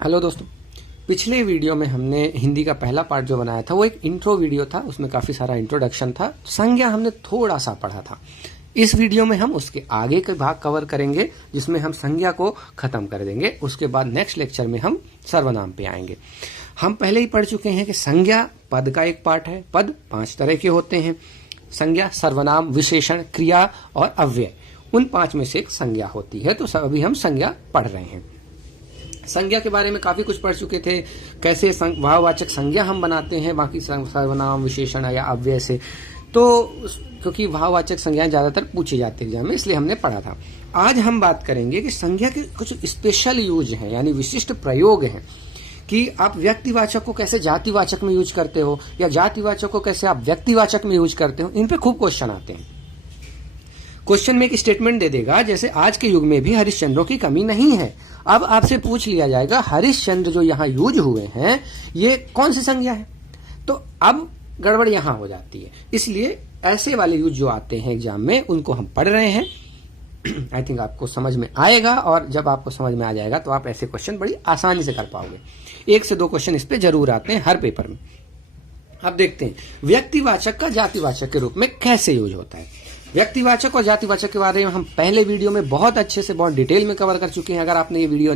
Hello दोस्तों, पिछले video में हमने हिंदी का पहला पार्ट जो बनाया था वो एक इंट्रो वीडियो था। उसमें काफी सारा इंट्रोडक्शन था, संज्ञा हमने थोड़ा सा पढ़ा था। इस वीडियो में हम उसके आगे के भाग कवर करेंगे जिसमें हम संज्ञा को खत्म कर देंगे। उसके बाद नेक्स्ट लेक्चर में हम सर्वनाम पे आएंगे। हम पहले ही पढ़ चुके हैं कि संज्ञा पद का एक पार्ट है। पद 5 तरह के होते हैं: संज्ञा, सर्वनाम, विशेषण, क्रिया और अव्यय। उन 5 में से एक संज्ञा होती है। तो अभी हम संज्ञा पढ़ रहे हैं। संज्ञा के बारे में काफी कुछ पढ़ चुके थे, कैसे भाववाचक संज्ञा हम बनाते हैं बाकी सर्वनाम, विशेषण या अव्यय से। तो क्योंकि भाववाचक संज्ञाएं ज्यादातर पूछी जाती है एग्जाम में, इसलिए हमने पढ़ा था। आज हम बात करेंगे कि संज्ञा के कुछ स्पेशल यूज हैं, यानी विशिष्ट प्रयोग हैं कि आप व्यक्तिवाचक को कैसे जातिवाचक में यूज करते हो या जातिवाचक को कैसे आप व्यक्तिवाचक में यूज करते हो। इन पे खूब क्वेश्चन आते हैं। क्वेश्चन में एक स्टेटमेंट दे देगा, जैसे आज के युग में भी हरिश्चंद्रों की कमी नहीं है। अब आपसे पूछ लिया जाएगा हरिश्चंद्र जो यहाँ यूज हुए हैं ये कौन सी संज्ञा है, तो अब गड़बड़ यहां हो जाती है। इसलिए ऐसे वाले यूज जो आते हैं एग्जाम में उनको हम पढ़ रहे हैं। आई थिंक आपको समझ में आएगा, और जब आपको समझ में आ जाएगा तो आप ऐसे क्वेश्चन बड़ी आसानी से कर पाओगे। 1 से 2 क्वेश्चन इस पे जरूर आते हैं हर पेपर में। अब देखते हैं व्यक्तिवाचक का जातिवाचक के रूप में कैसे यूज होता है। व्यक्तिवाचक और जातिवाचक के बारे में हम पहले वीडियो में बहुत अच्छे से, बहुत डिटेल में कवर कर चुके हैं। अगर आपने ये वीडियो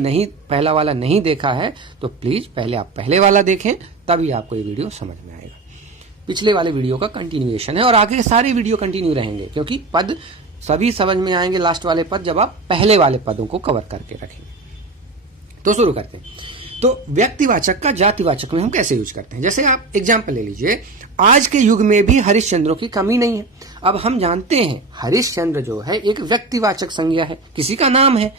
पहला वाला नहीं देखा है तो प्लीज पहले आप पहले वाला देखें, तभी आपको ये वीडियो समझ में आएगा। पिछले वाले वीडियो का कंटिन्यूएशन है और आगे के सारे वीडियो कंटिन्यू रहेंगे, क्योंकि पद सभी समझ में आएंगे लास्ट वाले पद जब आप पहले वाले पदों को कवर करके रखेंगे। तो शुरू करते हैं। तो व्यक्तिवाचक का जातिवाचक में हम कैसे यूज करते हैं। जैसे आप एग्जाम्पल ले लीजिए, आज के युग में भी हरिश्चंद्रों की कमी नहीं है। अब हम जानते हैं हरिश्चंद्र जो है एक व्यक्तिवाचक संज्ञा है, किसी का नाम है।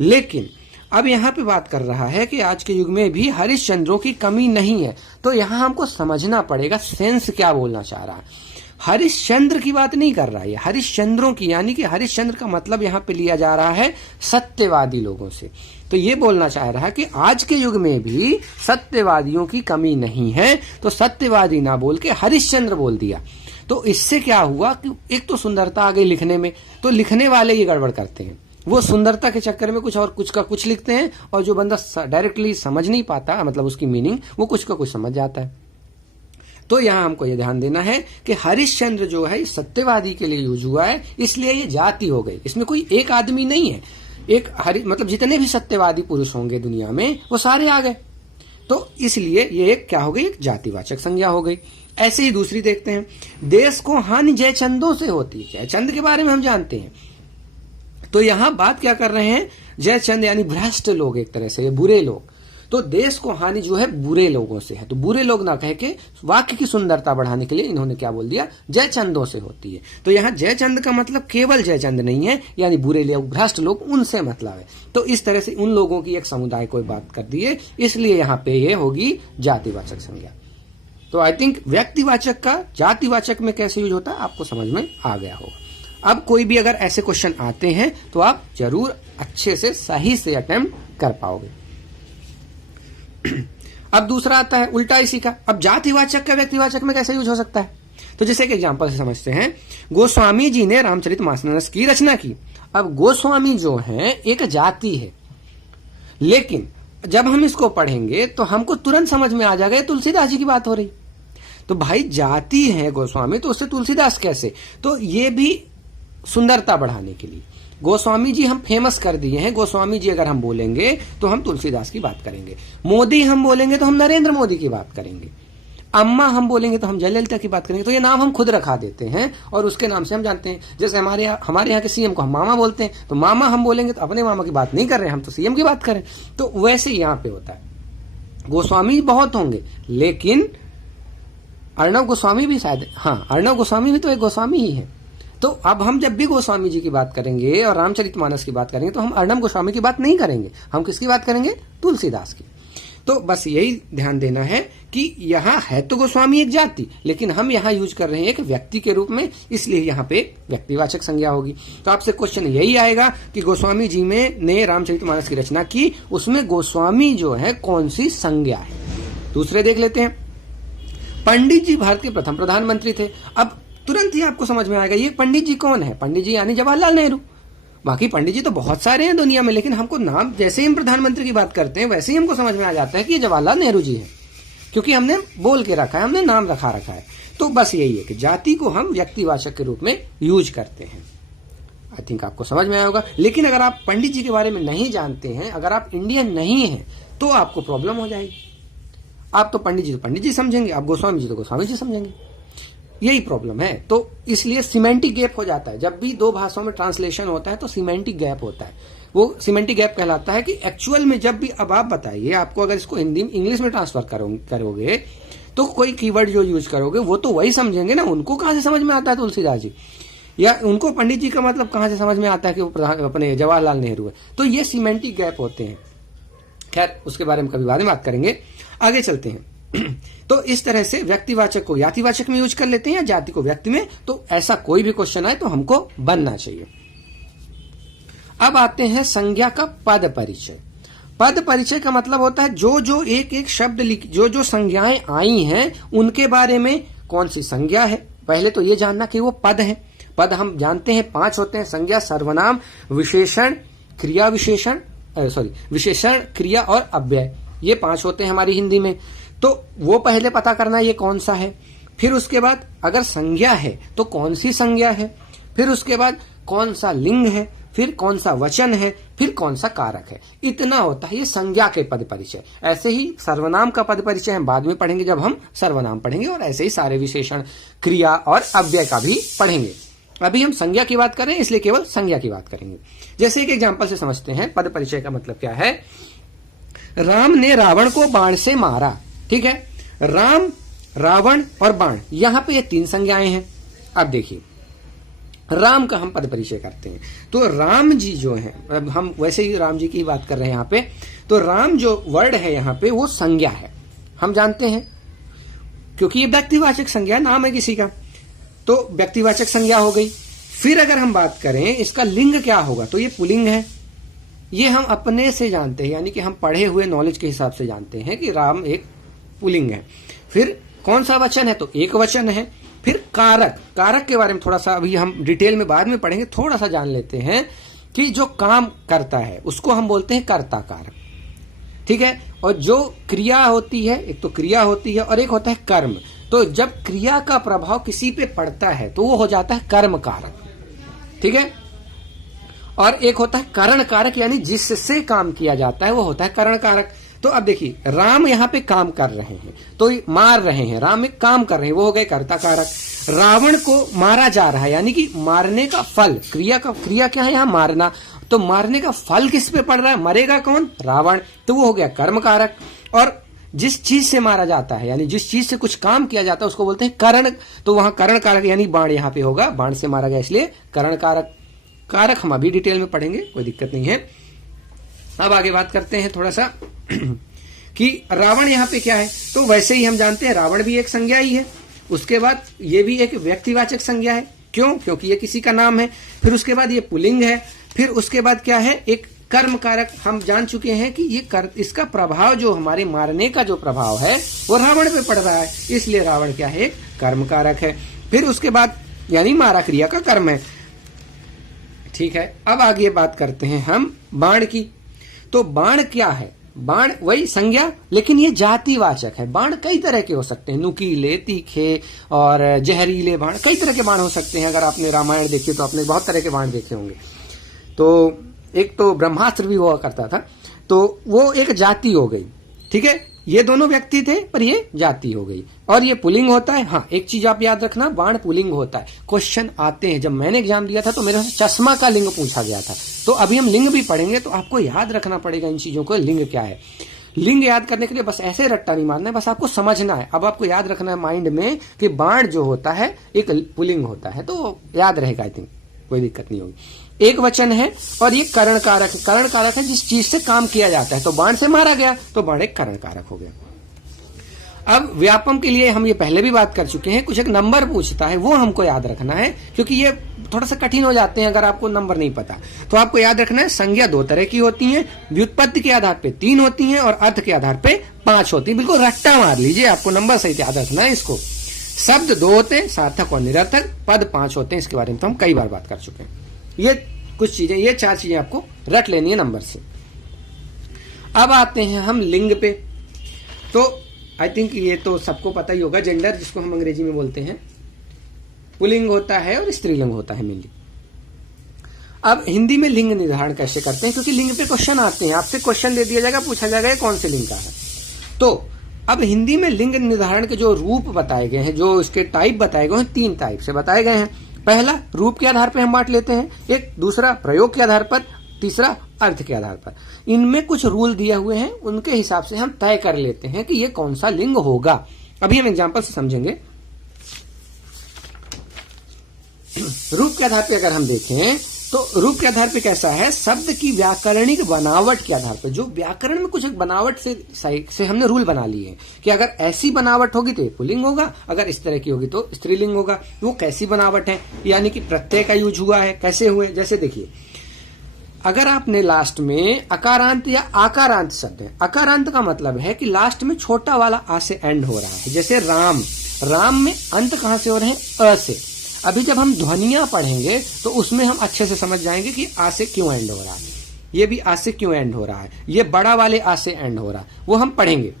लेकिन अब यहाँ पे बात कर रहा है कि आज के युग में भी हरिश्चंद्रों की कमी नहीं है। तो यहाँ हमको समझना पड़ेगा सेंस क्या बोलना चाह रहा है। हरिश्चंद्र की बात नहीं कर रहा है, हरिश्चंद्रों की, यानी कि हरिश्चंद्र का मतलब यहाँ पे लिया जा रहा है सत्यवादी लोगों से। तो ये बोलना चाह रहा है कि आज के युग में भी सत्यवादियों की कमी नहीं है। तो सत्यवादी ना बोल के हरिश्चंद्र बोल दिया। तो इससे क्या हुआ कि एक तो सुंदरता आ गई लिखने में। तो लिखने वाले ये गड़बड़ करते हैं, वो सुंदरता के चक्कर में कुछ और कुछ का कुछ लिखते हैं, और जो बंदा डायरेक्टली समझ नहीं पाता, मतलब उसकी मीनिंग, वो कुछ का कुछ समझ जाता है। तो यहां हमको ये ध्यान देना है कि हरिश्चंद्र जो है सत्यवादी के लिए यूज हुआ है, इसलिए ये जाति हो गई। इसमें कोई एक आदमी नहीं है, मतलब जितने भी सत्यवादी पुरुष होंगे दुनिया में वो सारे आ गए। तो इसलिए ये एक क्या हो गई, एक जातिवाचक संज्ञा हो गई। ऐसे ही दूसरी देखते हैं, देश को हानि जयचंदों से होती है। जयचंद के बारे में हम जानते हैं। तो यहां बात क्या कर रहे हैं, जयचंद यानी भ्रष्ट लोग, एक तरह से ये बुरे लोग। तो देश को हानि जो है बुरे लोगों से है। तो बुरे लोग ना कह के वाक्य की सुंदरता बढ़ाने के लिए इन्होंने क्या बोल दिया, जयचंदों से होती है। तो यहाँ जयचंद का मतलब केवल जयचंद नहीं है, यानी बुरे लोग, भ्रष्ट लोग, उनसे मतलब है। तो इस तरह से उन लोगों की एक समुदाय को बात कर दी है, इसलिए यहाँ पे ये होगी जातिवाचक संज्ञा। तो आई थिंक व्यक्तिवाचक का जातिवाचक में कैसे यूज होता है आपको समझ में आ गया होगा। अब कोई भी अगर ऐसे क्वेश्चन आते हैं तो आप जरूर अच्छे से सही से अटेम्प्ट कर पाओगे। अब दूसरा आता है उल्टा इसी का। अब जातिवाचक का व्यक्तिवाचक में कैसे यूज हो सकता है, तो जैसे एक एग्जांपल से समझते हैं। गोस्वामी जी ने रामचरितमानस की रचना की। अब गोस्वामी जो है एक जाति है, लेकिन जब हम इसको पढ़ेंगे तो हमको तुरंत समझ में आ जाएगा तुलसीदास जी की बात हो रही। तो भाई जाति है गोस्वामी, तो उससे तुलसीदास कैसे। तो ये भी सुंदरता बढ़ाने के लिए गोस्वामी जी हम फेमस कर दिए हैं। गोस्वामी जी अगर हम बोलेंगे तो हम तुलसीदास की बात करेंगे। मोदी हम बोलेंगे तो हम नरेंद्र मोदी की बात करेंगे। अम्मा हम बोलेंगे तो हम जयललिता की बात करेंगे। तो ये नाम हम खुद रखा देते हैं और उसके नाम से हम जानते हैं। जैसे हमारे यहाँ के सीएम को हम मामा बोलते हैं, तो मामा हम बोलेंगे तो अपने मामा की बात नहीं कर रहे, हम तो सीएम की बात करें। तो वैसे यहाँ पे होता है। गोस्वामी बहुत होंगे, लेकिन अर्णव गोस्वामी भी शायद, हाँ अर्णव गोस्वामी भी तो एक गोस्वामी ही है। तो अब हम जब भी गोस्वामी जी की बात करेंगे और रामचरितमानस की बात करेंगे तो हम अर्णव गोस्वामी की बात नहीं करेंगे, हम किसकी बात करेंगे, तुलसीदास की। तो बस यही ध्यान देना है कि यहाँ है तो गोस्वामी एक जाति, लेकिन हम यहाँ यूज कर रहे हैं एक व्यक्ति के रूप में, इसलिए यहाँ पे व्यक्तिवाचक संज्ञा होगी। तो आपसे क्वेश्चन यही आएगा कि गोस्वामी जी ने रामचरितमानस की रचना की, उसमें गोस्वामी जो है कौन सी संज्ञा है। दूसरे देख लेते हैं। पंडित जी भारत के प्रथम प्रधानमंत्री थे। अब तुरंत ही आपको समझ में आएगा ये पंडित जी कौन है। पंडित जी यानी जवाहरलाल नेहरू। बाकी पंडित जी तो बहुत सारे हैं दुनिया में, लेकिन हमको नाम, जैसे ही हम प्रधानमंत्री की बात करते हैं वैसे ही हमको समझ में आ जाता है कि ये जवाहरलाल नेहरू जी है, क्योंकि हमने बोल के रखा है, हमने नाम रखा है। तो बस यही है कि जाति को हम व्यक्तिवाचक के रूप में यूज करते हैं। आई थिंक आपको समझ में आया होगा। लेकिन अगर आप पंडित जी के बारे में नहीं जानते हैं, अगर आप इंडियन नहीं हैं, तो आपको प्रॉब्लम हो जाएगी। आप तो पंडित जी समझेंगे, आप गोस्वामी जी तो गोस्वामी जी समझेंगे, यही प्रॉब्लम है। तो इसलिए सिमेंटिक गैप हो जाता है। जब भी दो भाषाओं में ट्रांसलेशन होता है तो सिमेंटिक गैप होता है। वो सिमेंटिक गैप कहलाता है कि एक्चुअल में जब भी, अब आप बताइए, आपको अगर इसको हिंदी इंग्लिश में ट्रांसफर करोगे तो कोई कीवर्ड जो यूज करोगे वो तो वही समझेंगे ना। उनको कहां से समझ में आता है तुलसीदास जी, या उनको पंडित जी का मतलब कहां से समझ में आता है कि वो अपने जवाहरलाल नेहरू है। तो ये सिमेंटिक गैप होते हैं। खैर, उसके बारे में कभी बाद में बात करेंगे। आगे चलते हैं। तो इस तरह से व्यक्तिवाचक को यातिवाचक में यूज कर लेते हैं या जाति को व्यक्ति में। तो ऐसा कोई भी क्वेश्चन आए तो हमको बनना चाहिए। अब आते हैं संज्ञा का पद परिचय। पद परिचय का मतलब होता है जो जो एक एक शब्द जो जो संज्ञाएं आई हैं उनके बारे में कौन सी संज्ञा है। पहले तो ये जानना कि वो पद है। पद हम जानते हैं 5 होते हैं: संज्ञा, सर्वनाम, विशेषण, क्रिया विशेषण, विशेषण, क्रिया और अव्यय। ये 5 होते हैं हमारी हिंदी में। तो वो पहले पता करना ये कौन सा है। फिर उसके बाद अगर संज्ञा है तो कौन सी संज्ञा है। फिर उसके बाद कौन सा लिंग है, फिर कौन सा वचन है, फिर कौन सा कारक है। इतना होता है ये संज्ञा के पद परिचय। ऐसे ही सर्वनाम का पद परिचय हम बाद में पढ़ेंगे जब हम सर्वनाम पढ़ेंगे, और ऐसे ही सारे विशेषण, क्रिया और अव्यय का भी पढ़ेंगे। अभी हम संज्ञा की बात करें इसलिए केवल संज्ञा की बात करेंगे। जैसे एक एग्जाम्पल से समझते हैं पद परिचय का मतलब क्या है। राम ने रावण को बाण से मारा। ठीक है, राम, रावण और बाण, यहां पे ये 3 संज्ञाएं हैं। अब देखिए, राम का हम पद परिचय करते हैं। तो राम जी जो हैं, अब हम वैसे ही राम जी की बात कर रहे हैं यहां पे, तो राम जो वर्ड है यहां पे वो संज्ञा है, हम जानते हैं, क्योंकि ये व्यक्तिवाचक संज्ञा, नाम है किसी का, तो व्यक्तिवाचक संज्ञा हो गई। फिर अगर हम बात करें इसका लिंग क्या होगा, तो ये पुल्लिंग है। ये हम अपने से जानते हैं, यानी कि हम पढ़े हुए नॉलेज के हिसाब से जानते हैं कि राम एक पुल्लिंग है। फिर कौन सा वचन है, तो एक वचन है। फिर कारक, कारक के बारे में थोड़ा सा अभी हम डिटेल में बाद में पढ़ेंगे, थोड़ा सा जान लेते हैं कि जो काम करता है उसको हम बोलते हैं कर्ता कारक। ठीक है, और जो क्रिया होती है, एक तो क्रिया होती है और एक होता है कर्म। तो जब क्रिया का प्रभाव किसी पे पड़ता है तो वो हो जाता है कर्म कारक। ठीक है, और एक होता है करण कारक, यानी जिससे काम किया जाता है वो होता है करण कारक। तो अब देखिए, राम यहाँ पे काम कर रहे हैं तो मार रहे हैं, राम एक काम कर रहे हैं, वो हो गए कर्ता कारक। रावण को मारा जा रहा है, यानी कि मारने का फल, क्रिया क्या है यहाँ, मारना। तो मारने का फल किस पे पड़ रहा है, मरेगा कौन, रावण, तो वो हो गया कर्म कारक। और जिस चीज से मारा जाता है, यानी जिस चीज से कुछ काम किया जाता है उसको बोलते हैं करण। तो वहां करण कारक, यानी बाण यहाँ पे होगा, बाण से मारा गया इसलिए करण कारक। कारक हम अभी डिटेल में पढ़ेंगे, कोई दिक्कत नहीं है। अब आगे बात करते हैं थोड़ा सा कि रावण यहाँ पे क्या है। तो वैसे ही हम जानते हैं रावण भी एक संज्ञा ही है। उसके बाद ये भी एक व्यक्तिवाचक संज्ञा है, क्यों, क्योंकि ये किसी का नाम है। फिर उसके बाद ये पुल्लिंग है। फिर उसके बाद क्या है, एक कर्म कारक। हम जान चुके हैं कि ये इसका प्रभाव, जो हमारे मारने का जो प्रभाव है वो रावण पे पड़ रहा है, इसलिए रावण क्या है, कर्म कारक है। फिर उसके बाद यानी मारा क्रिया का कर्म है। ठीक है, अब आगे बात करते हैं हम बाण की। तो बाण क्या है, बाण वही संज्ञा, लेकिन ये जातिवाचक है। बाण कई तरह के हो सकते हैं, नुकीले, तीखे और जहरीले बाण, कई तरह के बाण हो सकते हैं। अगर आपने रामायण देखी तो आपने बहुत तरह के बाण देखे होंगे। तो एक तो ब्रह्मास्त्र भी हुआ करता था, तो वो एक जाति हो गई। ठीक है, ये दोनों व्यक्ति थे पर ये जाति हो गई। और ये पुल्लिंग होता है। हाँ, एक चीज आप याद रखना, बाण पुल्लिंग होता है। क्वेश्चन आते हैं, जब मैंने एग्जाम दिया था तो मेरे से चश्मा का लिंग पूछा गया था। तो अभी हम लिंग भी पढ़ेंगे, तो आपको याद रखना पड़ेगा इन चीजों को, लिंग क्या है। लिंग याद करने के लिए बस ऐसे रट्टा नहीं मारना है, बस आपको समझना है। अब आपको याद रखना है माइंड में कि बाण जो होता है एक पुल्लिंग होता है, तो याद रहेगा, आई थिंक कोई दिक्कत नहीं होगी। एक वचन है और ये करण कारक। करण कारक है जिस चीज से काम किया जाता है। तो बाण से मारा गया तो बाण एक करण कारक हो गया। अब व्यापम के लिए हम ये पहले भी बात कर चुके हैं, कुछ एक नंबर पूछता है, वो हमको याद रखना है, क्योंकि ये थोड़ा सा कठिन हो जाते हैं अगर आपको नंबर नहीं पता। तो आपको याद रखना है, संज्ञा 2 तरह की होती हैं, व्युत्पत्ति के आधार पे 3 होती हैं और अर्थ के आधार पे 5 होती है। बिल्कुल रट्टा मार लीजिए, आपको नंबर सहित याद रखना है इसको। शब्द 2 होते हैं, सार्थक और निरर्थक। पद 5 होते हैं, इसके बारे में तो हम कई बार बात कर चुके हैं। ये कुछ चीजें, ये 4 चीजें आपको रट लेनी है नंबर से। अब आते हैं हम लिंग पे। तो आई थिंक ये तो सबको पता ही होगा, जेंडर जिसको हम अंग्रेजी में बोलते हैं, पुल्लिंग होता है और स्त्रीलिंग होता है मेनली। अब हिंदी में लिंग निर्धारण कैसे करते हैं, क्योंकि लिंग पे क्वेश्चन आते हैं, आपसे क्वेश्चन दे दिया जाएगा, पूछा जाएगा ये कौन से लिंग का है। तो अब हिंदी में लिंग निर्धारण के जो रूप बताए गए हैं, जो इसके टाइप बताए गए हैं, 3 टाइप से बताए गए हैं। पहला रूप के आधार पर हम बांट लेते हैं, एक दूसरा प्रयोग के आधार पर, तीसरा अर्थ के आधार पर। इनमें कुछ रूल दिए हुए हैं, उनके हिसाब से हम तय कर लेते हैं कि ये कौन सा लिंग होगा। अभी हम एग्जांपल से समझेंगे। रूप के आधार पर अगर हम देखें तो रूप के आधार पे कैसा है, शब्द की व्याकरणिक बनावट के आधार पर, जो व्याकरण में कुछ एक बनावट से हमने रूल बना लिए हैं कि अगर ऐसी बनावट होगी तो ये पुल्लिंग होगा, अगर इस तरह की होगी तो स्त्रीलिंग होगा। वो कैसी बनावट है, यानी कि प्रत्यय का यूज हुआ है, कैसे हुए, जैसे देखिए अगर आपने लास्ट में अकारांत या आकारांत शब्द है, अकारांत का मतलब है कि लास्ट में छोटा वाला आ से एंड हो रहा है, जैसे राम, राम में अंत कहां से हो रहे हैं, अ से। अभी जब हम ध्वनियां पढ़ेंगे तो उसमें हम अच्छे से समझ जाएंगे कि आ से क्यों एंड हो रहा है, ये भी आ से क्यों एंड हो रहा है, ये बड़ा वाले आ से एंड हो रहा है, वो हम पढ़ेंगे।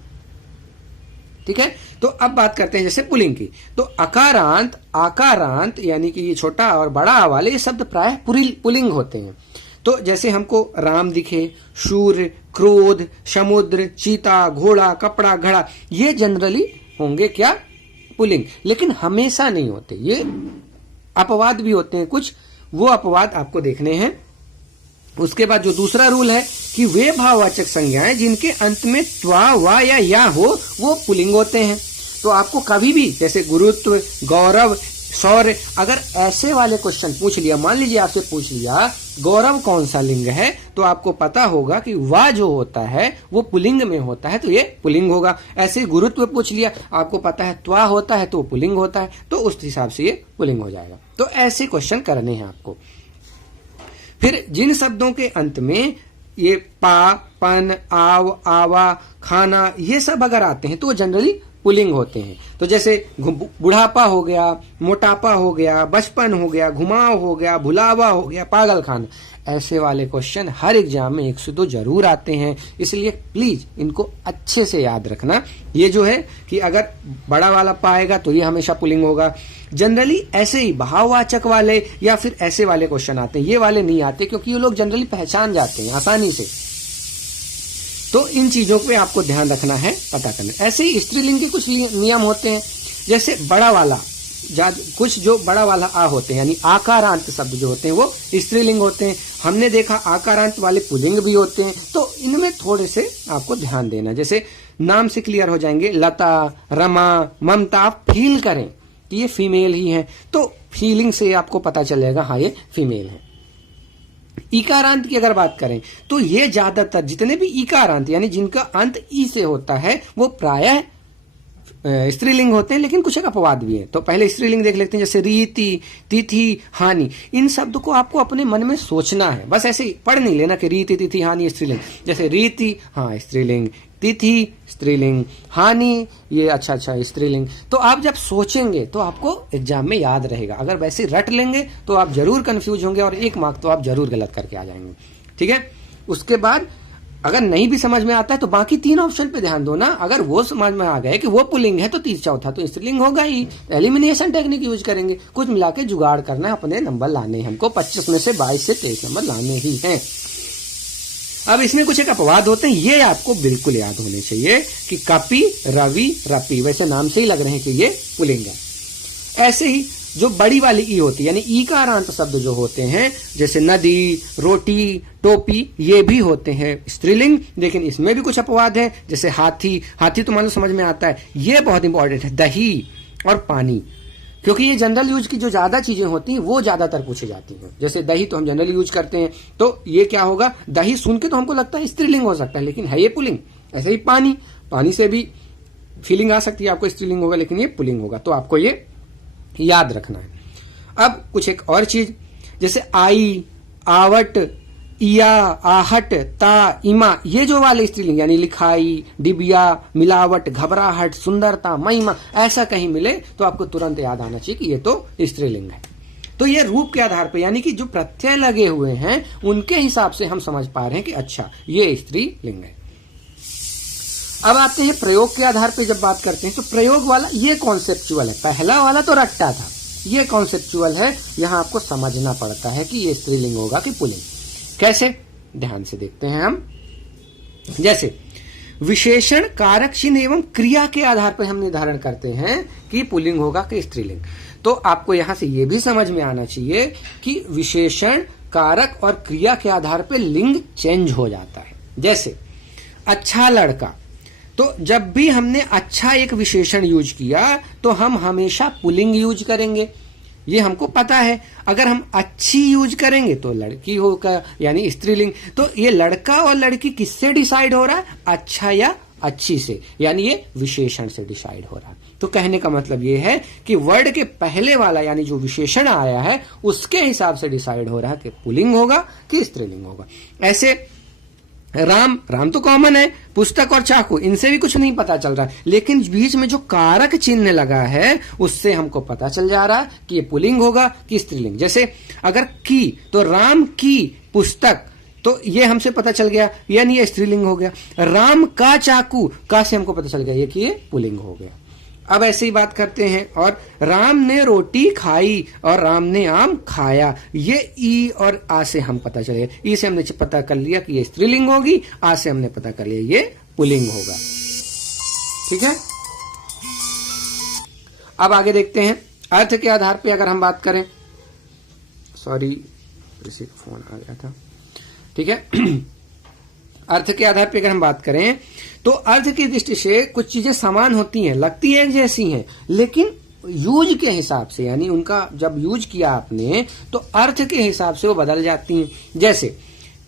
ठीक है, तो अब बात करते हैं जैसे पुल्लिंग की। तो अकारांत, आकारांत यानी कि ये छोटा और बड़ा आ वाले, ये शब्द प्रायः पुल्लिंग होते हैं। तो जैसे हमको राम दिखे, शूर, क्रोध, समुद्र, चीता, घोड़ा, कपड़ा, घड़ा, ये जनरली होंगे क्या, पुल्लिंग। लेकिन हमेशा नहीं होते, ये अपवाद भी होते हैं कुछ, वो अपवाद आपको देखने हैं। उसके बाद जो दूसरा रूल है कि वे भाववाचक संज्ञाएं जिनके अंत में त्वा, वा या या हो, वो पुल्लिंग होते हैं। तो आपको कभी भी जैसे गुरुत्व, गौरव, शौर्य, अगर ऐसे वाले क्वेश्चन पूछ लिया, मान लीजिए आपसे पूछ लिया गौरव कौन सा लिंग है, तो आपको पता होगा कि वा जो होता है वो पुल्लिंग में होता है, तो ये पुल्लिंग होगा। ऐसे गुरुत्व पूछ लिया, आपको पता है त्वा होता है तो पुल्लिंग होता है, तो उस हिसाब से ये पुल्लिंग हो जाएगा। तो ऐसे क्वेश्चन करने हैं आपको। फिर जिन शब्दों के अंत में ये पा, पन, आव, आवा, खाना, ये सब अगर आते हैं तो वो जनरली पुल्लिंग होते हैं। तो जैसे बुढ़ापा हो गया, मोटापा हो गया, बचपन हो गया, घुमाव हो गया, भुलावा हो गया, पागल खाना, ऐसे वाले क्वेश्चन हर एग्जाम में 1 से 2 जरूर आते हैं। इसलिए प्लीज इनको अच्छे से याद रखना। ये जो है कि अगर बड़ा वाला पाएगा तो ये हमेशा पुल्लिंग होगा। जनरली ऐसे ही भाववाचक वाले या फिर ऐसे वाले क्वेश्चन आते हैं, ये वाले नहीं आते, क्योंकि ये लोग जनरली पहचान जाते हैं आसानी से। तो इन चीजों पे आपको ध्यान रखना है, पता करना। ऐसे ही स्त्रीलिंग के कुछ नियम होते हैं, जैसे बड़ा वाला, कुछ जो बड़ा वाला आ होते हैं, यानी आकारांत शब्द जो होते हैं वो स्त्रीलिंग होते हैं। हमने देखा आकारांत वाले पुल्लिंग भी होते हैं, तो इनमें थोड़े से आपको ध्यान देना। जैसे नाम से क्लियर हो जाएंगे, लता, रमा, ममता, आप फील करें कि ये फीमेल ही है, तो फीलिंग से आपको पता चलेगा हाँ ये फीमेल है। इकारांत की अगर बात करें तो ये ज्यादातर जितने भी इकारांत यानी जिनका अंत ई से होता है वो प्रायः स्त्रीलिंग होते हैं, लेकिन कुछ एक अपवाद भी है। तो पहले स्त्रीलिंग देख लेते हैं, जैसे रीति, तिथि, हानि। इन शब्द को आपको अपने मन में सोचना है, बस ऐसे ही पढ़ नहीं लेना कि रीति, तिथि, हानि स्त्रीलिंग। जैसे रीति, हाँ स्त्रीलिंग, तिथि स्त्रीलिंग, हानि ये अच्छा स्त्रीलिंग। तो आप जब सोचेंगे तो आपको एग्जाम में याद रहेगा। अगर वैसे रट लेंगे तो आप जरूर कंफ्यूज होंगे और 1 मार्क तो आप जरूर गलत करके आ जाएंगे। ठीक है, उसके बाद अगर नहीं भी समझ में आता है तो बाकी 3 ऑप्शन पे ध्यान दो ना। अगर वो समझ में आ गए कि वो पुल्लिंग है तो 3 चौथा तो स्त्रीलिंग होगा ही। एलिमिनेशन टेक्निक यूज करेंगे, कुछ मिला के जुगाड़ करना है, अपने नंबर लाने, हमको 25 में से 22 से 23 नंबर लाने ही हैं। अब इसमें कुछ एक अपवाद होते हैं, ये आपको बिल्कुल याद होने चाहिए कि कपि, रवि, रपि, वैसे नाम से ही लग रहे हैं कि ये पुल्लिंग है। ऐसे ही जो बड़ी वाली ई होती है यानी ई का आरांत शब्द जो होते हैं, जैसे नदी, रोटी, टोपी, ये भी होते हैं स्त्रीलिंग, लेकिन इसमें भी कुछ अपवाद है। जैसे हाथी, हाथी तो मान लो समझ में आता है, ये बहुत इंपॉर्टेंट है। दही और पानी, क्योंकि ये जनरल यूज की जो ज्यादा चीजें होती हैं वो ज्यादातर पूछी जाती हैं। जैसे दही तो हम जनरली यूज करते हैं, तो ये क्या होगा, दही सुन के तो हमको लगता है स्त्रीलिंग हो सकता है, लेकिन है ये पुल्लिंग। ऐसे ही पानी, पानी से भी फीलिंग आ सकती है आपको स्त्रीलिंग होगा, लेकिन ये पुल्लिंग होगा। तो आपको ये याद रखना है। अब कुछ एक और चीज, जैसे आई, आवट, इया, आहट, ता, इमा, ये जो वाले स्त्रीलिंग यानी लिखाई, डिबिया, मिलावट, घबराहट, सुंदरता, महिमा, ऐसा कहीं मिले तो आपको तुरंत याद आना चाहिए कि ये तो स्त्रीलिंग है। तो ये रूप के आधार पर, यानी कि जो प्रत्यय लगे हुए हैं उनके हिसाब से हम समझ पा रहे हैं कि अच्छा ये स्त्रीलिंग है। अब आते हैं प्रयोग के आधार पर। जब बात करते हैं तो प्रयोग वाला ये कॉन्सेप्चुअल है, पहला वाला तो रट्टा था, ये कॉन्सेप्चुअल है। यहां आपको समझना पड़ता है कि ये स्त्रीलिंग होगा कि पुल्लिंग। कैसे, ध्यान से देखते हैं हम। जैसे विशेषण, कारक चिन्ह एवं क्रिया के आधार पर हम निर्धारण करते हैं कि पुल्लिंग होगा कि स्त्रीलिंग। तो आपको यहां से यह भी समझ में आना चाहिए कि विशेषण, कारक और क्रिया के आधार पर लिंग चेंज हो जाता है। जैसे अच्छा लड़का, तो जब भी हमने अच्छा एक विशेषण यूज किया तो हम हमेशा पुल्लिंग यूज करेंगे, ये हमको पता है। अगर हम अच्छी यूज करेंगे तो लड़की होगा, यानी स्त्रीलिंग। तो ये लड़का और लड़की किससे डिसाइड हो रहा है, अच्छा या अच्छी से, यानी ये विशेषण से डिसाइड हो रहा है। तो कहने का मतलब ये है कि वर्ड के पहले वाला यानी जो विशेषण आया है उसके हिसाब से डिसाइड हो रहा है कि पुल्लिंग होगा कि स्त्रीलिंग होगा। ऐसे राम, राम तो कॉमन है, पुस्तक और चाकू इनसे भी कुछ नहीं पता चल रहा है, लेकिन बीच में जो कारक चिन्ह लगा है उससे हमको पता चल जा रहा है कि ये पुल्लिंग होगा कि स्त्रीलिंग। जैसे अगर की, तो राम की पुस्तक, तो ये हमसे पता चल गया, यानी ये स्त्रीलिंग हो गया। राम का चाकू, का से हमको पता चल गया ये कि ये पुल्लिंग हो गया। अब ऐसे ही बात करते हैं, और राम ने रोटी खाई और राम ने आम खाया, ये ई और आ से हम पता चले। ई से हमने पता कर लिया कि ये स्त्रीलिंग होगी, आ से हमने पता कर लिया ये पुल्लिंग होगा। ठीक है, अब आगे देखते हैं अर्थ के आधार पे। अगर हम बात करें, सॉरी किसी का फोन आ गया था, ठीक है। अर्थ के आधार पे अगर हम बात करें तो अर्थ की दृष्टि से कुछ चीजें समान होती हैं, लगती है जैसी हैं, लेकिन यूज के हिसाब से, यानी उनका जब यूज किया आपने तो अर्थ के हिसाब से वो बदल जाती हैं। जैसे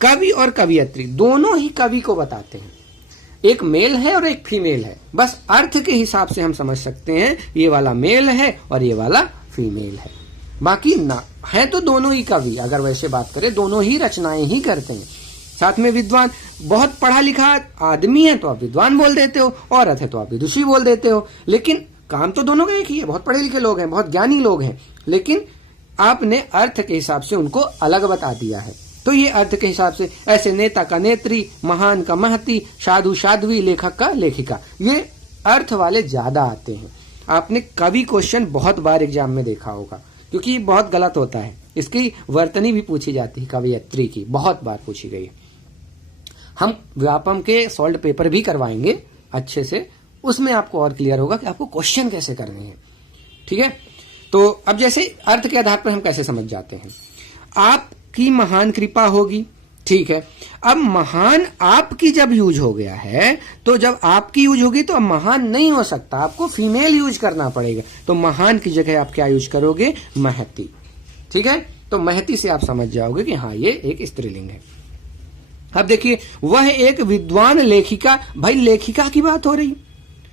कवि और कवियत्री दोनों ही कवि को बताते हैं, एक मेल है और एक फीमेल है, बस अर्थ के हिसाब से हम समझ सकते हैं ये वाला मेल है और ये वाला फीमेल है। बाकी ना है तो दोनों ही कवि, अगर वैसे बात करें दोनों ही रचनाएं ही करते हैं। साथ में विद्वान, बहुत पढ़ा लिखा आदमी है तो आप विद्वान बोल देते हो, औरत है तो आप विदुषी बोल देते हो, लेकिन काम तो दोनों का एक ही है। बहुत पढ़े लिखे लोग हैं, बहुत ज्ञानी लोग हैं, लेकिन आपने अर्थ के हिसाब से उनको अलग बता दिया है। तो ये अर्थ के हिसाब से, ऐसे नेता का नेत्री, महान का महती, साधु साध्वी, लेखक का लेखिका, ये अर्थ वाले ज्यादा आते हैं। आपने कवि क्वेश्चन बहुत बार एग्जाम में देखा होगा, क्योंकि बहुत गलत होता है। इसकी वर्तनी भी पूछी जाती है, कवियत्री की बहुत बार पूछी गई है। हम व्यापम के सॉल्व पेपर भी करवाएंगे अच्छे से, उसमें आपको और क्लियर होगा कि आपको क्वेश्चन कैसे करने हैं। ठीक है, तो अब जैसे अर्थ के आधार पर हम कैसे समझ जाते हैं, आपकी महान कृपा होगी, ठीक है। अब महान आपकी जब यूज हो गया है, तो जब आपकी यूज होगी तो अब महान नहीं हो सकता, आपको फीमेल यूज करना पड़ेगा। तो महान की जगह आप क्या यूज करोगे, महती। ठीक है, तो महती से आप समझ जाओगे कि हाँ ये एक स्त्रीलिंग है। अब देखिए, वह एक विद्वान लेखिका, भाई लेखिका की बात हो रही,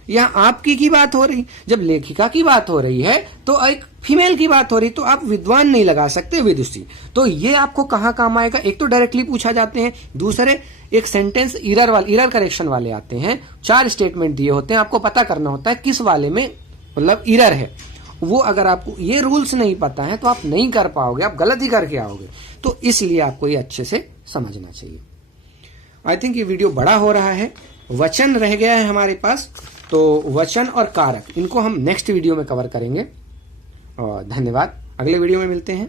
यहाँ आपकी की बात हो रही। जब लेखिका की बात हो रही है तो एक फीमेल की बात हो रही, तो आप विद्वान नहीं लगा सकते, विदुषी। तो ये आपको कहाँ काम आएगा, एक तो डायरेक्टली पूछा जाते हैं, दूसरे एक सेंटेंस इरर करेक्शन वाले आते हैं। 4 स्टेटमेंट दिए होते हैं, आपको पता करना होता है किस वाले में मतलब इरर है। वो अगर आपको ये रूल्स नहीं पता है तो आप नहीं कर पाओगे, आप गलत ही करके आओगे। तो इसलिए आपको ये अच्छे से समझना चाहिए। आई थिंक ये वीडियो बड़ा हो रहा है, वचन रह गया है हमारे पास, तो वचन और कारक इनको हम नेक्स्ट वीडियो में कवर करेंगे। और धन्यवाद, अगले वीडियो में मिलते हैं।